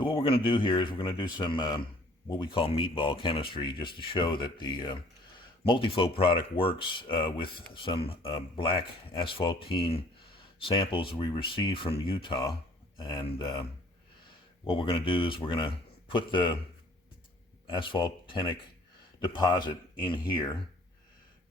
So what we're going to do here is we're going to do some what we call meatball chemistry, just to show that the multiflow product works with some black asphaltene samples we received from Utah. And what we're going to do is we're going to put the asphaltenic deposit in here,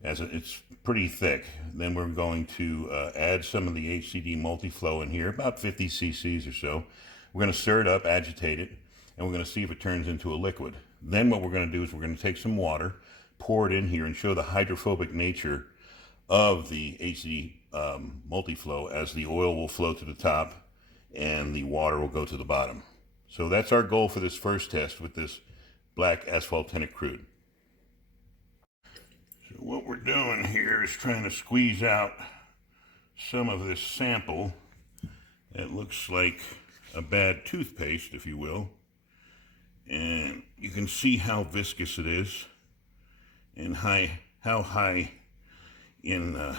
as it's pretty thick. Then we're going to add some of the HCD multiflow in here, about 50 cc's or so. We're going to stir it up, agitate it, and we're going to see if it turns into a liquid. Then what we're going to do is we're going to take some water, pour it in here, and show the hydrophobic nature of the HCD multiflow, as the oil will flow to the top and the water will go to the bottom. So that's our goal for this first test with this black asphaltenic crude. So what we're doing here is trying to squeeze out some of this sample that looks like a bad toothpaste, if you will. And you can see how viscous it is and how high in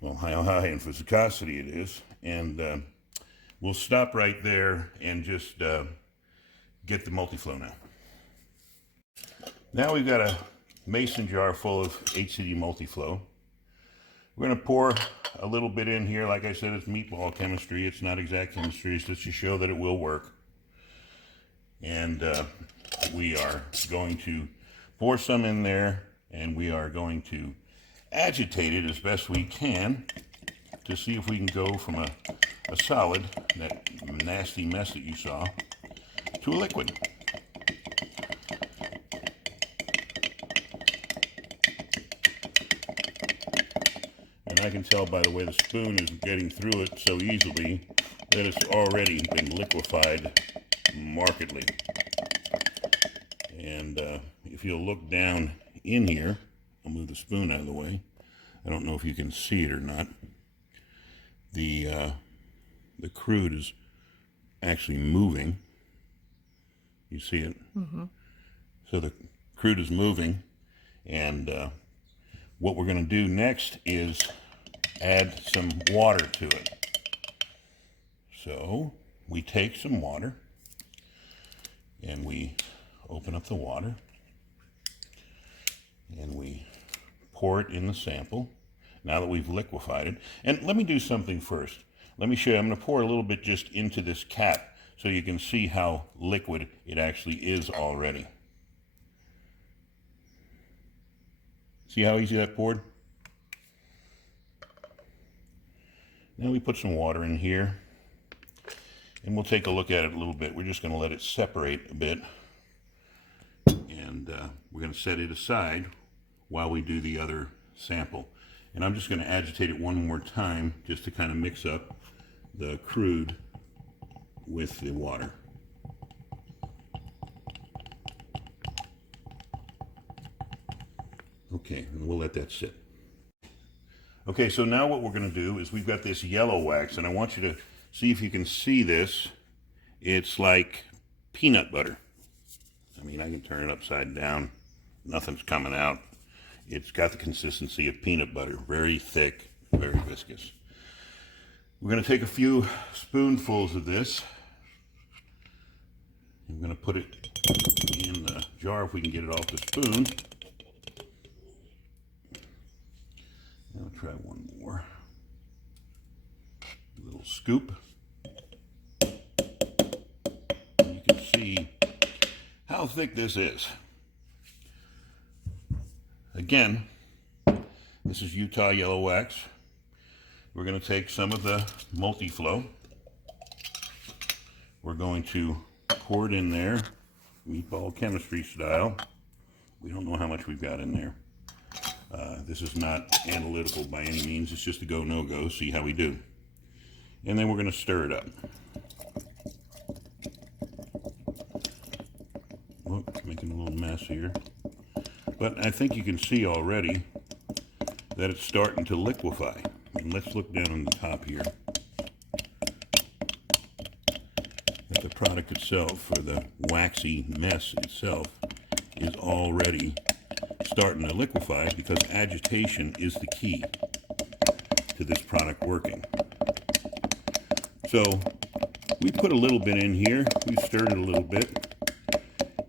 viscosity it is. And we'll stop right there and just get the multiflow now. Now we've got a mason jar full of HCD multiflow. We're going to pour a little bit in here. Like I said, it's meatball chemistry. It's not exact chemistry. It's just to show that it will work. And we are going to pour some in there, and we are going to agitate it as best we can to see if we can go from a solid, that nasty mess that you saw, to a liquid. And I can tell by the way the spoon is getting through it so easily that it's already been liquefied markedly. And if you'll look down in here, I'll move the spoon out of the way. I don't know if you can see it or not. The crude is actually moving. You see it? Mm-hmm. So the crude is moving, and what we're going to do next is add some water to it. So we take some water and we open up the water and we pour it in the sample now that we've liquefied it. And let me do something first. Let me show you. I'm going to pour a little bit just into this cap so you can see how liquid it actually is already. See how easy that poured? Now we put some water in here, and we'll take a look at it a little bit. We're just going to let it separate a bit, and we're going to set it aside while we do the other sample. And I'm just going to agitate it one more time just to kind of mix up the crude with the water. Okay, and we'll let that sit. Okay, so now what we're going to do is we've got this yellow wax, and I want you to see if you can see this. It's like peanut butter. I mean, I can turn it upside down. Nothing's coming out. It's got the consistency of peanut butter. Very thick, very viscous. We're going to take a few spoonfuls of this. I'm going to put it in the jar if we can get it off the spoon. I'll try one more. A little scoop. And you can see how thick this is. Again, this is Utah yellow wax. We're going to take some of the multiflow. We're going to pour it in there, meatball chemistry style. We don't know how much we've got in there. This is not analytical by any means. It's just a go, no go, see how we do. And then we're going to stir it up. Oh, making a little mess here. But I think you can see already that it's starting to liquefy. And let's look down on the top here. That the product itself, or the waxy mess itself, is already starting to liquefy, because agitation is the key to this product working. So We put a little bit in here. We stirred it a little bit,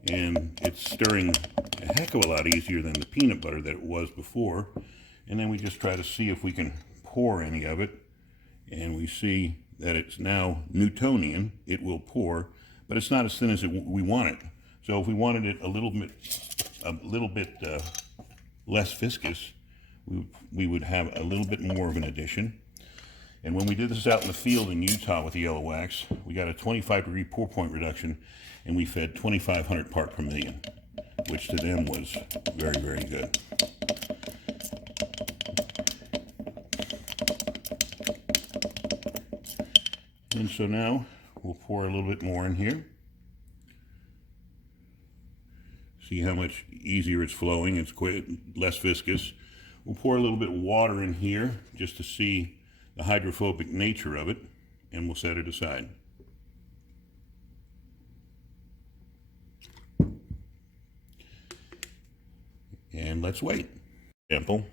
and it's stirring a heck of a lot easier than the peanut butter that it was before. And then we just try to see if we can pour any of it, and we see that it's now Newtonian. It will pour, but it's not as thin as we want it. So if we wanted it a little bit less viscous, we would have a little bit more of an addition. And when we did this out in the field in Utah with the yellow wax, we got a 25-degree pour point reduction, and we fed 2,500 part per million, which to them was very, very good. And so now we'll pour a little bit more in here. See how much easier it's flowing. It's quite less viscous. We'll pour a little bit of water in here just to see the hydrophobic nature of it, and we'll set it aside. And let's wait. Sample.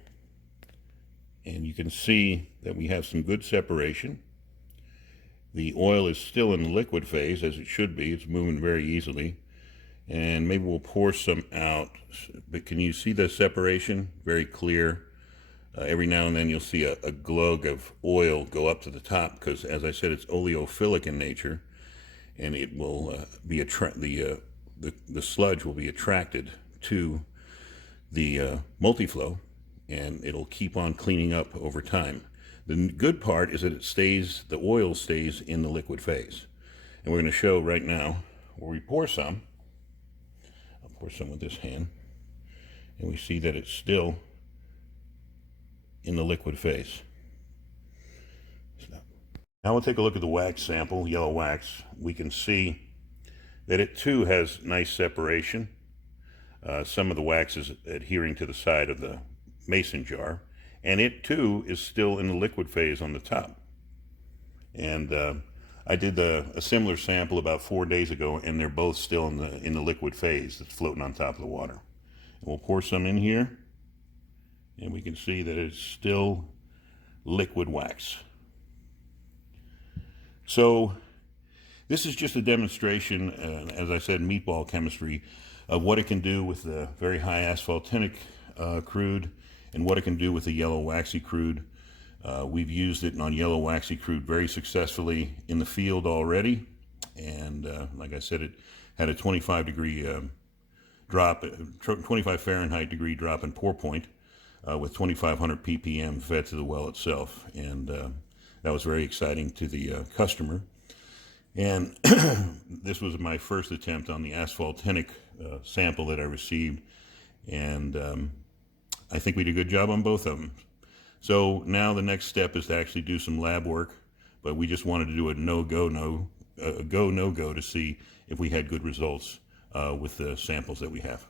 And you can see that we have some good separation. The oil is still in the liquid phase, as it should be. It's moving very easily. And maybe we'll pour some out. But can you see the separation? Very clear. Every now and then you'll see a glug of oil go up to the top because, as I said, it's oleophilic in nature, and it will be the sludge will be attracted to the multiflow, and it'll keep on cleaning up over time. The good part is that the oil stays in the liquid phase, and we're going to show right now where we pour some. I'll pour some with this hand, and we see that it's still in the liquid phase. Now we'll take a look at the wax sample, yellow wax. We can see that it too has nice separation. Some of the wax is adhering to the side of the mason jar, and it too is still in the liquid phase on the top. And I did a similar sample about 4 days ago, and they're both still in the liquid phase that's floating on top of the water. And we'll pour some in here, and we can see that it's still liquid wax. So this is just a demonstration, as I said, meatball chemistry, of what it can do with the very high asphaltenic crude and what it can do with the yellow waxy crude. We've used it on yellow waxy crude very successfully in the field already, and like I said, it had a 25-degree drop, 25 Fahrenheit degree drop in pour point, with 2,500 ppm fed to the well itself, and that was very exciting to the customer. And this was my first attempt on the asphaltenic sample that I received, and I think we did a good job on both of them. So now the next step is to actually do some lab work, but we just wanted to do a no-go to see if we had good results with the samples that we have.